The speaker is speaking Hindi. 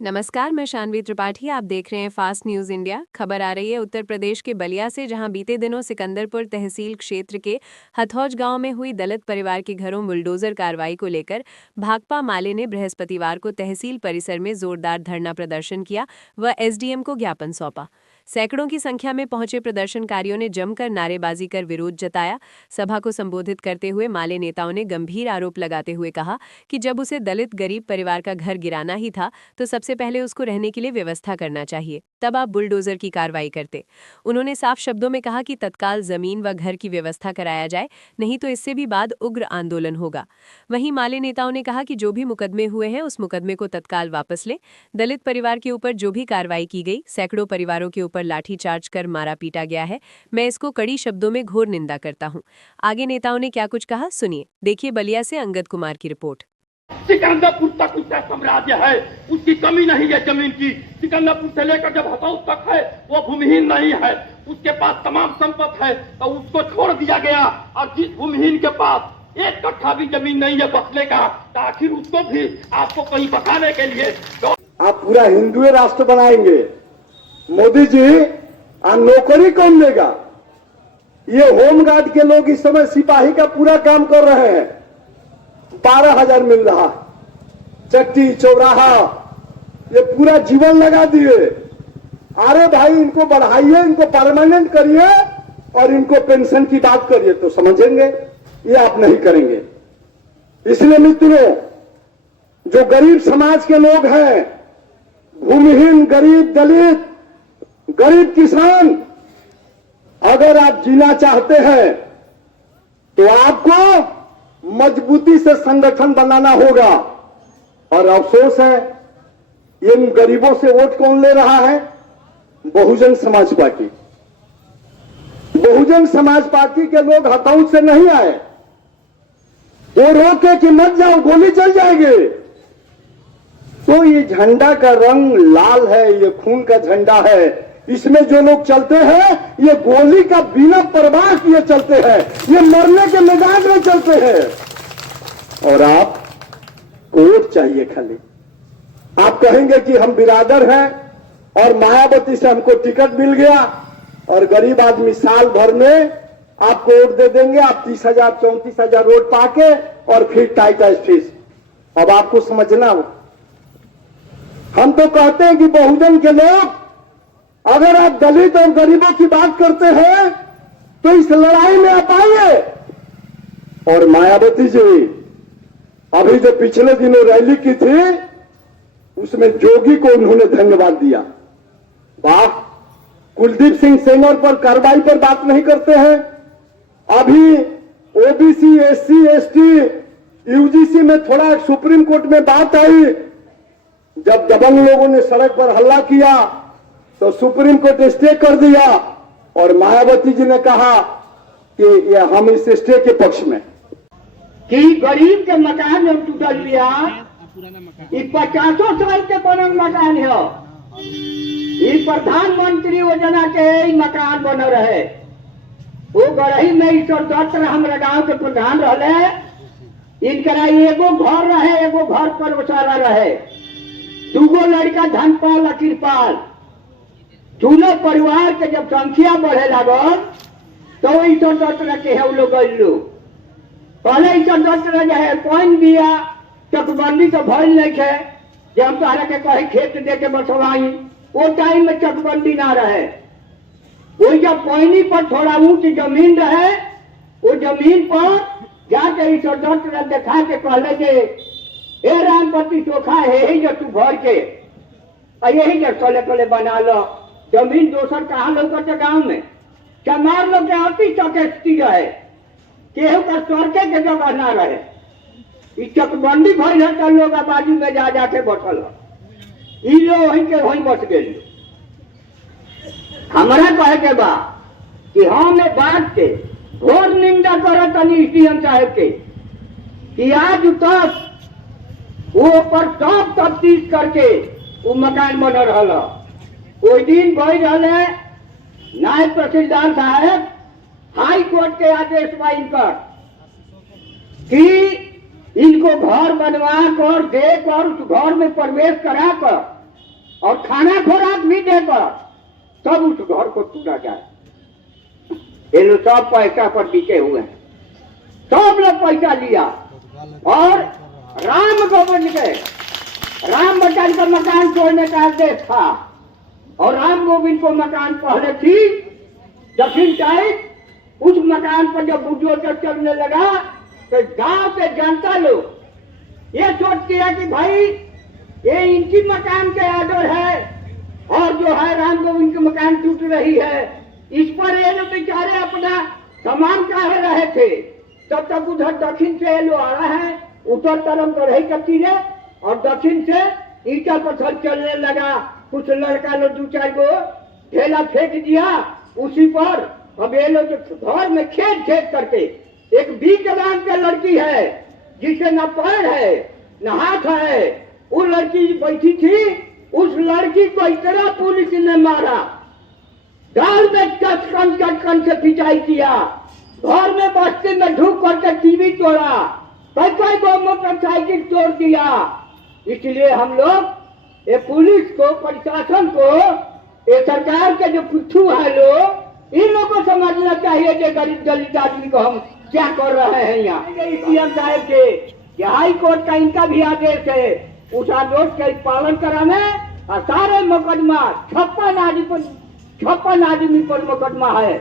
नमस्कार, मैं शानवी त्रिपाठी। आप देख रहे हैं फास्ट न्यूज इंडिया। खबर आ रही है उत्तर प्रदेश के बलिया से, जहां बीते दिनों सिकंदरपुर तहसील क्षेत्र के हथौज गांव में हुई दलित परिवार के घरों बुलडोजर कार्रवाई को लेकर भाकपा माले ने बृहस्पतिवार को तहसील परिसर में जोरदार धरना प्रदर्शन किया व एसडीएम को ज्ञापन सौंपा। सैकड़ों की संख्या में पहुंचे प्रदर्शनकारियों ने जमकर नारेबाजी कर विरोध जताया। सभा को संबोधित करते हुए माले नेताओं ने गंभीर आरोप लगाते हुए कहा कि जब उसे दलित गरीब परिवार का घर गिराना ही था तो सबसे पहले उसको रहने के लिए व्यवस्था करना चाहिए, तब आप बुलडोजर की कार्रवाई करते। उन्होंने साफ शब्दों में कहा कि तत्काल जमीन व घर की व्यवस्था कराया जाए, नहीं तो इससे भी बाद उग्र आंदोलन होगा। वहीं माले नेताओं ने कहा कि जो भी मुकदमे हुए हैं उस मुकदमे को तत्काल वापस लें। दलित परिवार के ऊपर जो भी कार्रवाई की गई, सैकड़ों परिवारों के ऊपर लाठीचार्ज कर मारा पीटा गया है, मैं इसको कड़ी शब्दों में घोर निंदा करता हूं। आगे नेताओं ने क्या कुछ कहा, सुनिए। देखिए बलिया से अंगद कुमार की रिपोर्ट। सिकंदरपुर तक उसका साम्राज्य है, उसकी कमी नहीं है जमीन की। सिकंदरपुर से लेकर जब हथौज तक है वो भूमिहीन नहीं है, उसके पास तमाम संपत्ति है, तो उसको छोड़ दिया गया। और जिस भूमिहीन के पास एक कट्ठा भी जमीन नहीं है बसने का, तो आखिर उसको भी आपको कहीं बसाने के लिए आप पूरा हिंदू राष्ट्र बनाएंगे। मोदी जी नौकरी कौन देगा? ये होमगार्ड के लोग इस समय सिपाही का पूरा काम कर रहे हैं, 12,000 मिल रहा। चट्टी चौराहा ये पूरा जीवन लगा दिए। अरे भाई इनको बढ़ाइए, इनको परमानेंट करिए और इनको पेंशन की बात करिए तो समझेंगे। ये आप नहीं करेंगे। इसलिए मित्रों, जो गरीब समाज के लोग हैं, भूमिहीन, गरीब दलित, गरीब किसान, अगर आप जीना चाहते हैं तो आपको मजबूती से संगठन बनाना होगा। और अफसोस है, इन गरीबों से वोट कौन ले रहा है? बहुजन समाज पार्टी। बहुजन समाज पार्टी के लोग हथौज से नहीं आए। वो रोके कि मत जाओ, गोली चल जाएगी। तो ये झंडा का रंग लाल है, ये खून का झंडा है। इसमें जो लोग चलते हैं ये गोली का बिना परवाह किए चलते हैं, ये मरने के मिजाज में चलते हैं। और आप वोट चाहिए खाली। आप कहेंगे कि हम बिरादर हैं और मायावती से हमको टिकट मिल गया, और गरीब आदमी साल भर में आपको वोट दे देंगे। आप 30,000 34,000 वोट पाके और फिर टाइट फीस। अब आपको समझना हो, हम तो कहते हैं कि बहुजन के लोग, अगर आप दलित और गरीबों की बात करते हैं तो इस लड़ाई में आप आइए। और मायावती जी अभी जो पिछले दिनों रैली की थी, उसमें जोगी को उन्होंने धन्यवाद दिया। वाह, कुलदीप सिंह सेंगर पर कार्रवाई पर बात नहीं करते हैं। अभी ओबीसी, एससी, एसटी, यूजीसी में थोड़ा सुप्रीम कोर्ट में बात आई। जब दबंग लोगों ने सड़क पर हल्ला किया तो सुप्रीम कोर्ट स्टे कर दिया, और मायावती जी ने कहा कि हम इस स्टे के पक्ष में। कि गरीब के मकान जब टूटल लिया, 50 साल के बनल मकान है, ये प्रधानमंत्री योजना के मकान बन रहे। वो गढ़ी में ईश्वर दत्त हमारा गांव के प्रधान रहे। इनकरा एगो घर रहे, एगो घर पर उसारा रहे, दूगो लड़का धनपाल अखिलपाल। दोनों परिवार के जब संख्या बढ़े लागल तो ईश्वर दत्त के है लोग गइलो। पहले ईश्वर दत्त जो है कौन दिया चकबंदी तो भइल नहीं है, जब हम तोहरा के कहे खेत दे के बसवाई, वो टाइम में चकबंदी ना रहे। वो जब पानी पर थोड़ा ऊंच जमीन रहे, वो जमीन पर जाके ईश्वर दत्त देखा के कहले जे हे रामपति चोखा है, यही जो तू भर के यही जो टोले टोले बना लो। जमीन दोसर कहाँ लोग गांव में चमार लोग के अति चौकस्ती रहे, केहू का स्वर्गे के जगह ना रहे। चकबंदी भइल है तो लोग बाजू में जा जाके बसल, ई लोग वहीं के वहीं बस गए। हमारा कहे के बा कि हम बात के घोर निंदा करत एसडीएम साहब के कि आज तक वो पर सब तफ्तीश करके वो मकान बन रहा। कोई दिन गई रहे नायब तहसीलदार साहब हाई कोर्ट के आदेश पर इनकर कि इनको घर बनवा कर देकर उस घर में प्रवेश करा कर और खाना खुराक भी देकर तब उस घर को तोड़ा जाए। ये लोग सब पैसा पर बिके हुए हैं, सब लोग पैसा लिया और राम गोविंद के राम बचान का मकान तोड़ने का आदेश था और राम गोविंद को मकान पहले थी दक्षिण साइड। उस मकान पर जब बुलडोजर चलने लगा तो गांव के जनता लोग ये सोचती है कि भाई ये इनकी मकान के आर्डर है और जो है राम गोविंद की मकान टूट रही है, इस पर ये लोग बेचारे अपना सामान काढ़ रहे थे। तब तक उधर दक्षिण से ये लोग आ रहा है, उत्तर तरफ गढ़ई कच्ची है और दक्षिण से ईटा पत्थर चलने लगा। कुछ लड़का लोग 2-4 गो ढेला फेंक दिया उसी पर। अब ये लोग घर में खेत खेत करके एक विकलांग का लड़की है जिसे न पैर है न हाथ है, वो लड़की बैठी थी, उस लड़की को इतना पुलिस ने मारा, गाल में चटकन से पिटाई किया, घर में बस्ती में ढूक करके टीवी तोड़ा, कई गो मोटरसाइकिल तोड़ दिया। इसलिए हम लोग ये पुलिस को, प्रशासन को, ये सरकार के जो पिट्ठू है लोग, इन लोगों को समझना चाहिए कि गरीब दलित आदमी को हम क्या कर रहे हैं। यहाँ सीएम साहब के हाई कोर्ट का इनका भी आदेश है, उस आदेश का पालन कराने और सारे मुकदमा 56 आदमी पर मुकदमा है।